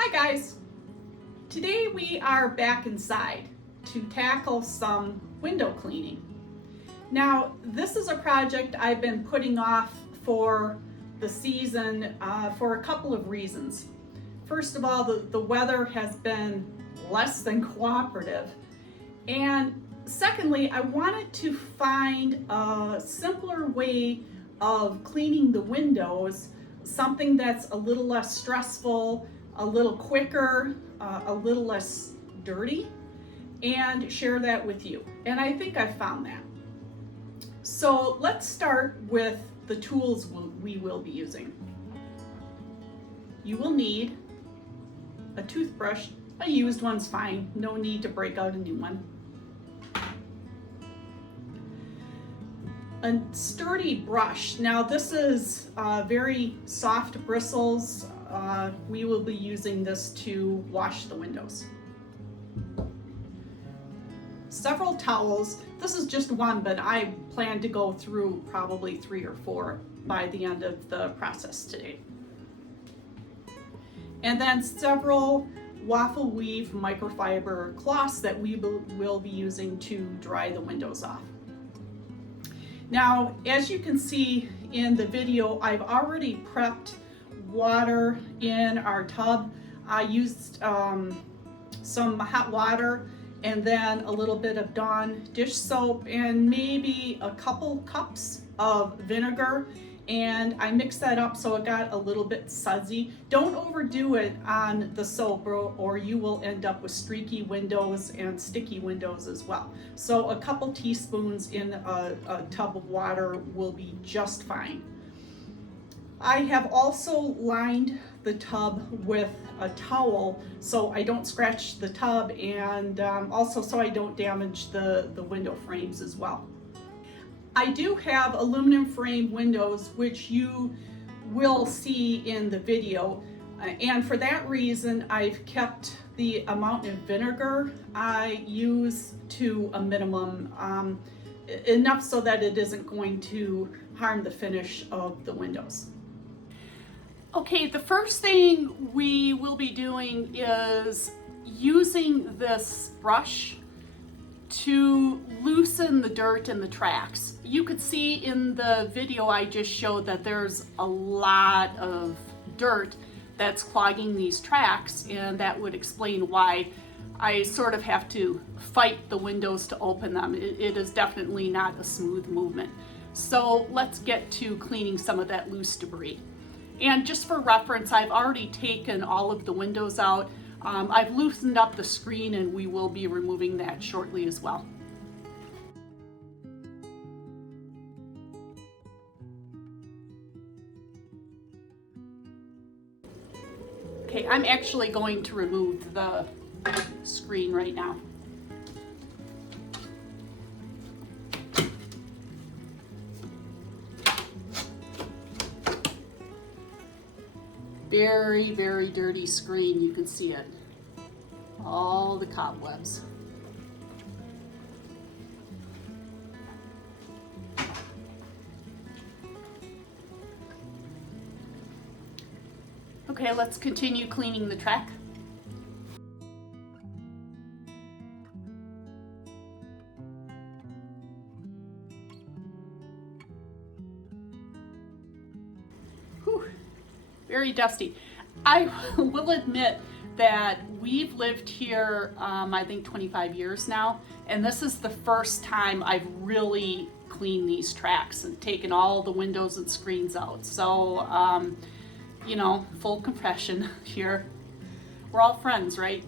Hi guys! Today we are back inside to tackle some window cleaning. Now this is a project I've been putting off for the season for a couple of reasons. First of all, the weather has been less than cooperative, and secondly, I wanted to find a simpler way of cleaning the windows, something that's a little less stressful, a little quicker, a little less dirty, and share that with you. And I think I found that. So let's start with the tools we will be using. You will need a toothbrush. A used one's fine, no need to break out a new one. A sturdy brush. Now this is very soft bristles. We will be using this to wash the windows. Several towels. This is just one, but I plan to go through probably 3 or 4 by the end of the process today. And then several waffle weave microfiber cloths that we will be using to dry the windows off. Now, as you can see in the video, I've already prepped water in our tub. I used some hot water and then a little bit of Dawn dish soap and maybe a couple cups of vinegar, and I mixed that up so it got a little bit sudsy. Don't overdo it on the soap or you will end up with streaky windows and sticky windows as well. So a couple teaspoons in a tub of water will be just fine. I have also lined the tub with a towel so I don't scratch the tub, and also so I don't damage the window frames as well. I do have aluminum frame windows, which you will see in the video, and for that reason I've kept the amount of vinegar I use to a minimum, enough so that it isn't going to harm the finish of the windows. Okay, the first thing we will be doing is using this brush to loosen the dirt in the tracks. You could see in the video I just showed that there's a lot of dirt that's clogging these tracks, and that would explain why I sort of have to fight the windows to open them. It is definitely not a smooth movement. So let's get to cleaning some of that loose debris. And just for reference, I've already taken all of the windows out. I've loosened up the screen, and we will be removing that shortly as well. Okay, I'm actually going to remove the screen right now. Very, very dirty screen. You can see it. All the cobwebs. Okay, let's continue cleaning the track. Whew. Very dusty. I will admit that we've lived here, I think 25 years now, and this is the first time I've really cleaned these tracks and taken all the windows and screens out. So, you know, full confession here. We're all friends, right?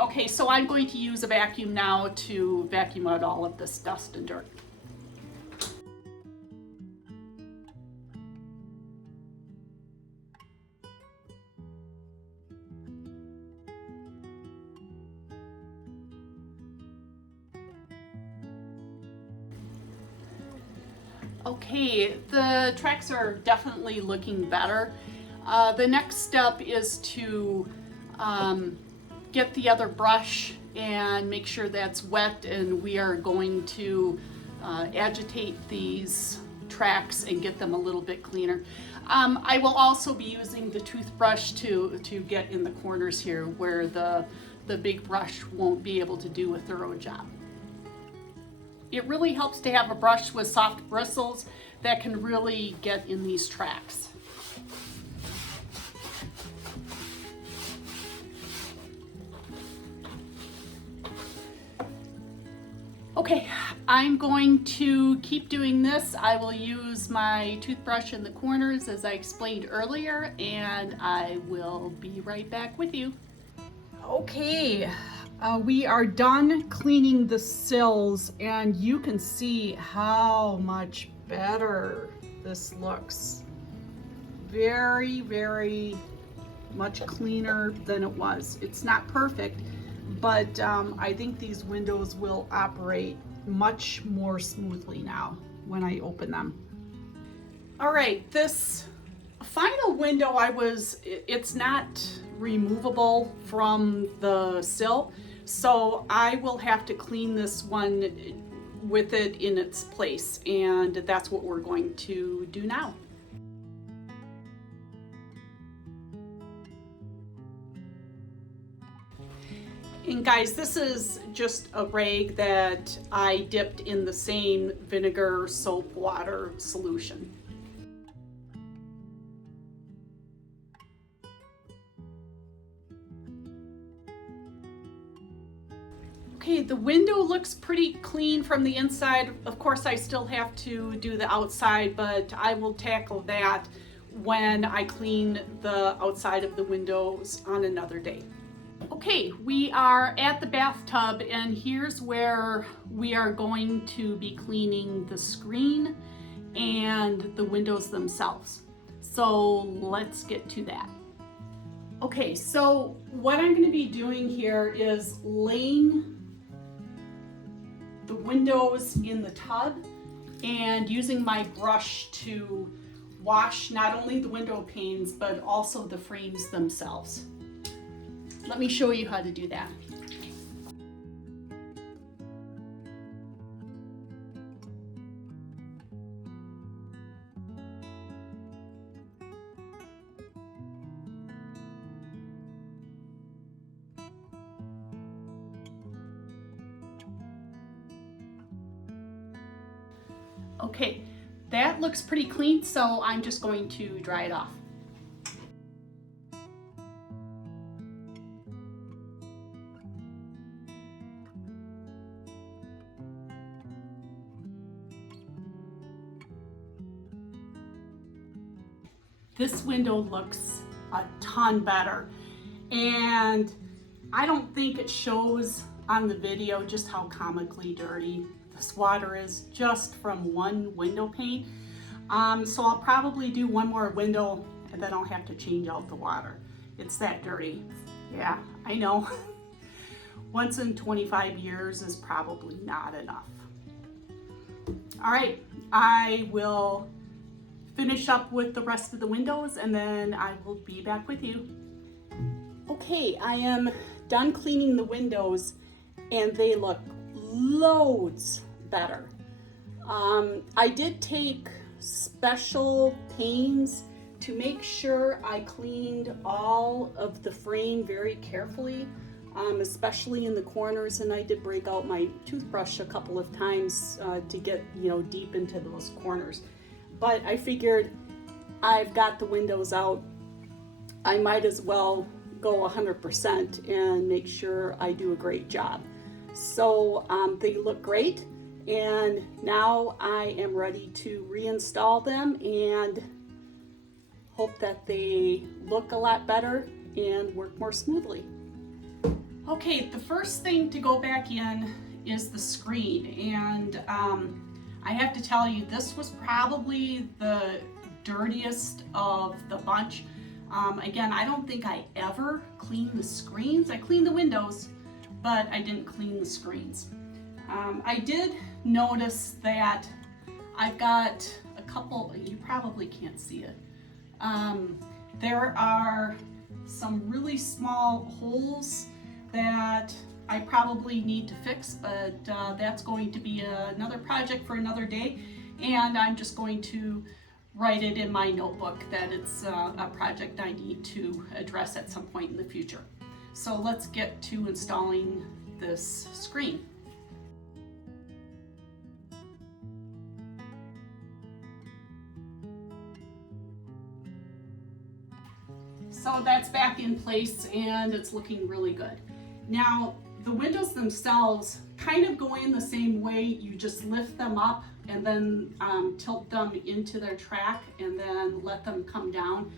Okay, so I'm going to use a vacuum now to vacuum out all of this dust and dirt. Okay, the tracks are definitely looking better. The next step is to get the other brush and make sure that's wet, and we are going to agitate these tracks and get them a little bit cleaner. I will also be using the toothbrush to get in the corners here where the big brush won't be able to do a thorough job. It really helps to have a brush with soft bristles that can really get in these tracks. Okay, I'm going to keep doing this. I will use my toothbrush in the corners as I explained earlier, and I will be right back with you. Okay, we are done cleaning the sills, and you can see how much better this looks. Very, very much cleaner than it was. It's not perfect, but I think these windows will operate much more smoothly now when I open them. All right, this final window it's not removable from the sill, so I will have to clean this one with it in its place, and that's what we're going to do now. And guys, this is just a rag that I dipped in the same vinegar soap water solution. Okay, the window looks pretty clean from the inside. Of course, I still have to do the outside, but I will tackle that when I clean the outside of the windows on another day. Okay, we are at the bathtub, and here's where we are going to be cleaning the screen and the windows themselves. So let's get to that. Okay, so what I'm going to be doing here is laying the windows in the tub and using my brush to wash not only the window panes but also the frames themselves. Let me show you how to do that. Okay, that looks pretty clean, so I'm just going to dry it off. This window looks a ton better, and I don't think it shows on the video just how comically dirty this water is just from one window pane. So I'll probably do one more window and then I'll have to change out the water. It's that dirty. Yeah, I know. Once in 25 years is probably not enough. All right, I will finish up with the rest of the windows and then I will be back with you. Okay, I am done cleaning the windows and they look loads better. I did take special pains to make sure I cleaned all of the frame very carefully, especially in the corners, and I did break out my toothbrush a couple of times to get deep into those corners. But I figured I've got the windows out, I might as well go 100% and make sure I do a great job. So they look great, and now I am ready to reinstall them and hope that they look a lot better and work more smoothly. Okay, the first thing to go back in is the screen, and I have to tell you, this was probably the dirtiest of the bunch. Again, I don't think I ever cleaned the screens. I cleaned the windows, but I didn't clean the screens. I did notice that I've got a couple, you probably can't see it. There are some really small holes that I probably need to fix, but that's going to be another project for another day. and I'm just going to write it in my notebook that it's a project I need to address at some point in the future. So let's get to installing this screen. So that's back in place and it's looking really good. Now the windows themselves kind of go in the same way. You just lift them up and then tilt them into their track and then let them come down.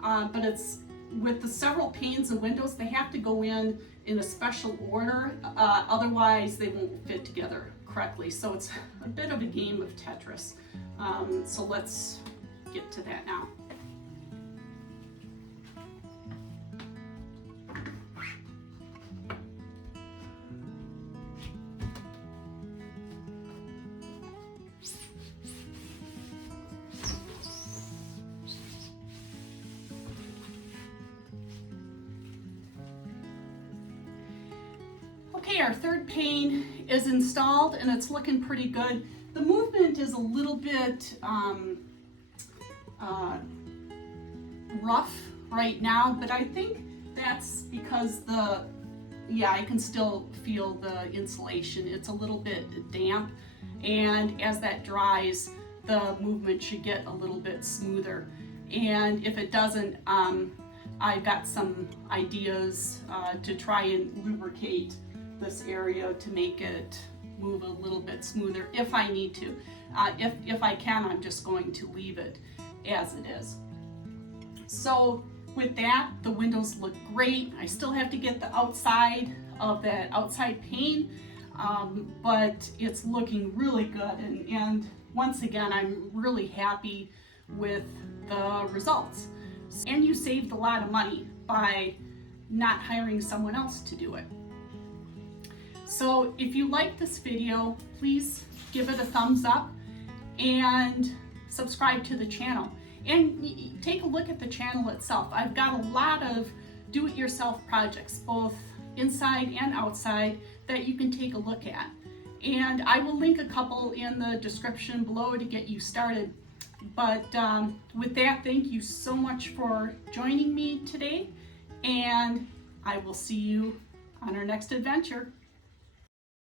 But it's with the several panes of windows, they have to go in a special order, otherwise they won't fit together correctly. So it's a bit of a game of Tetris. So let's get to that now. Okay, our third pane is installed and it's looking pretty good. The movement is a little bit rough right now, but I think that's because I can still feel the insulation. It's a little bit damp, and as that dries, the movement should get a little bit smoother. And if it doesn't, I've got some ideas to try and lubricate this area to make it move a little bit smoother if I need to. If I can, I'm just going to leave it as it is. So with that, the windows look great. I still have to get the outside of that outside pane, but it's looking really good. And once again, I'm really happy with the results. And you saved a lot of money by not hiring someone else to do it. So if you like this video, please give it a thumbs up and subscribe to the channel. And take a look at the channel itself. I've got a lot of do-it-yourself projects, both inside and outside, that you can take a look at. And I will link a couple in the description below to get you started. But with that, thank you so much for joining me today, and I will see you on our next adventure.